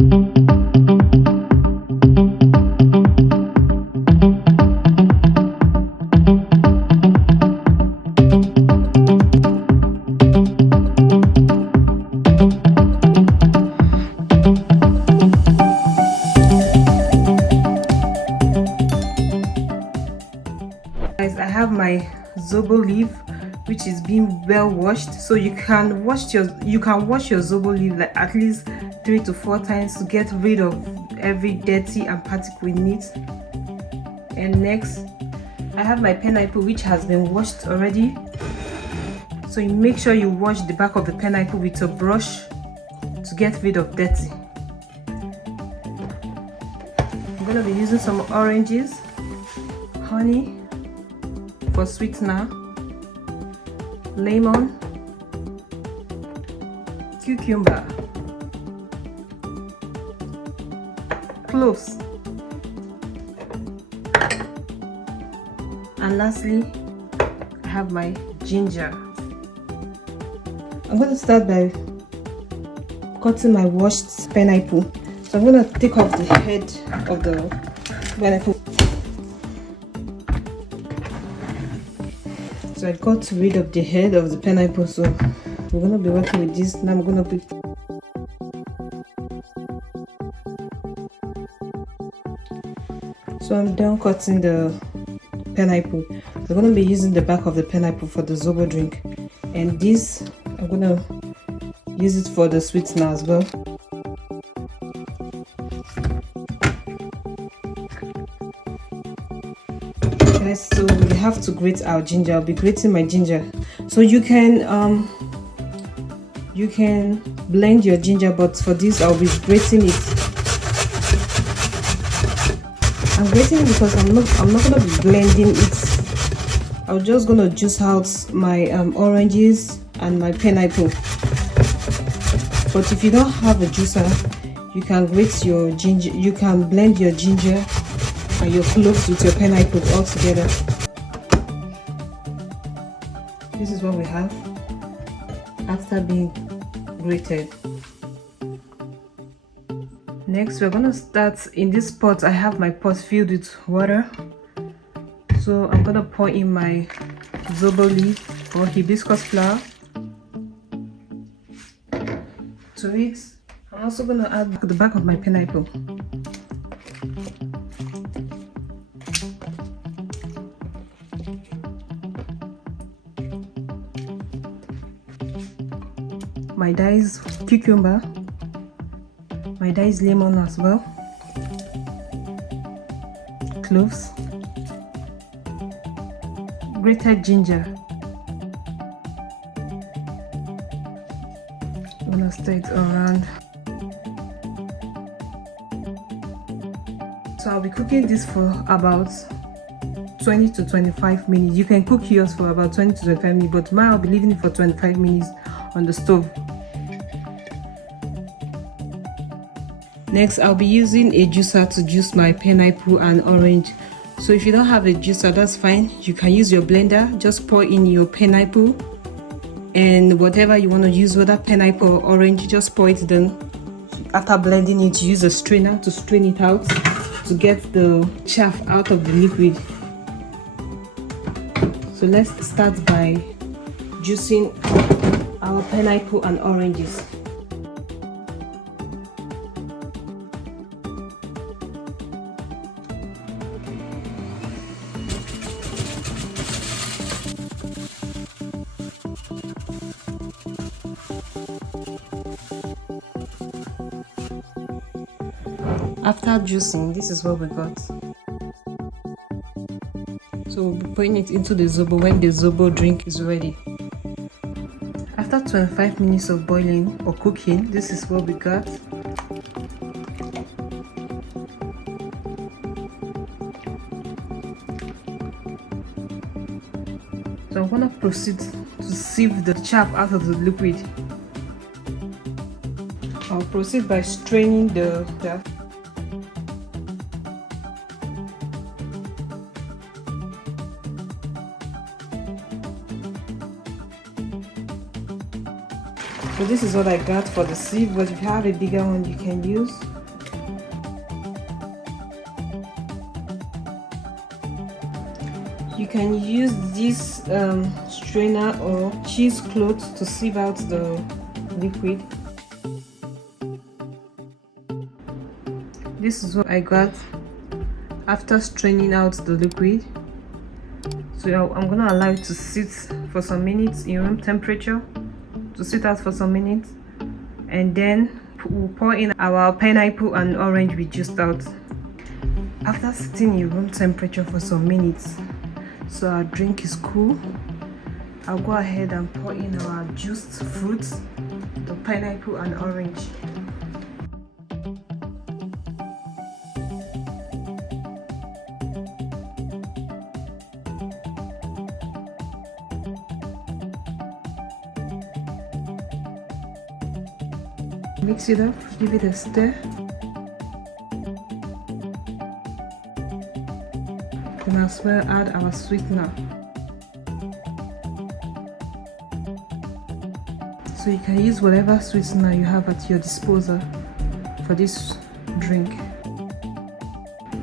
Guys, I have my zobo leaf which is being well washed, so you can wash your zobo leaf like at least 3 to 4 times to get rid of every dirty and particle in it. And next I have my pineapple which has been washed already, so you make sure you wash the back of the pineapple with a brush to get rid of dirty. I'm going to be using some oranges, honey for sweetener, lemon, cucumber, cloves, and lastly I have my ginger. I'm going to start by cutting my washed pineapple. So I'm going to take off the head of the pineapple. So I got rid of the head of the pineapple, so we're going to be working with this. Now I'm going to be so I'm done cutting the pineapple. We're going to be using the back of the pineapple for the zobo drink, and this I'm going to use it for the sweetener as well. Guys, so we have to grate our ginger. I'll be grating my ginger. So you can blend your ginger, but for this I'll be grating it. I'm grating it because I'm not gonna be blending it. I'm just gonna juice out my oranges and my pineapple. But if you don't have a juicer, you can grate your ginger. You can blend your ginger and your cloves with your pineapple all together. This is what we have after being grated. Next, we're gonna start in this pot. I have my pot filled with water, so I'm gonna pour in my zobo leaf or hibiscus flower to it. I'm also gonna add the back of my pineapple. My diced cucumber, my diced lemon as well, cloves, grated ginger. I'm gonna stir it around. So I'll be cooking this for about 20 to 25 minutes. You can cook yours for about 20 to 25 minutes, but mine I'll be leaving it for 25 minutes on the stove. Next, I'll be using a juicer to juice my pineapple and orange. So if you don't have a juicer, that's fine. You can use your blender. Just pour in your pineapple and whatever you want to use, whether pineapple or orange, just pour it then. After blending it, use a strainer to strain it out to get the chaff out of the liquid. So let's start by juicing our pineapple and oranges. After juicing, this is what we got. So we'll be putting it into the zobo when the zobo drink is ready. After 25 minutes of boiling or cooking, this is what we got. So I'm gonna proceed to sieve the chaff out of the liquid. I'll proceed by straining the chaff. So this is what I got for the sieve, but if you have a bigger one you can use. You can use this strainer or cheesecloth to sieve out the liquid. This is what I got after straining out the liquid. So I'm gonna allow it to sit for some minutes in room temperature, to sit out for some minutes, and then we'll pour in our pineapple and orange we juiced out. After sitting in room temperature for some minutes, so our drink is cool, I'll go ahead and pour in our juiced fruits, the pineapple and orange. Mix it up, give it a stir. Then as well add our sweetener. So you can use whatever sweetener you have at your disposal for this drink.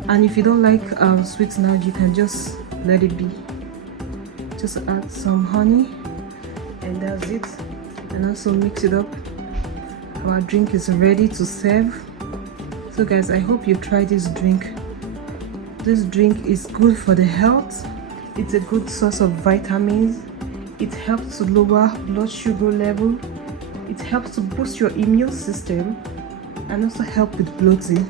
And if you don't like sweetener, you can just let it be. Just add some honey and that's it. And also mix it up. Our drink is ready to serve. So guys, I hope you try this drink. This drink is good for the health. It's a good source of vitamins. It helps to lower blood sugar level. It helps to boost your immune system and also help with bloating,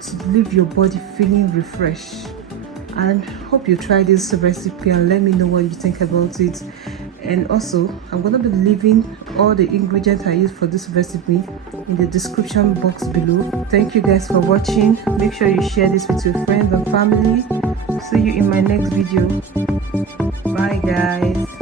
to leave your body feeling refreshed. And hope you try this recipe and let me know what you think about it. And also, I'm gonna be leaving all the ingredients I use for this recipe in the description box below. Thank you guys for watching. Make sure you share this with your friends and family. See you in my next video. Bye guys.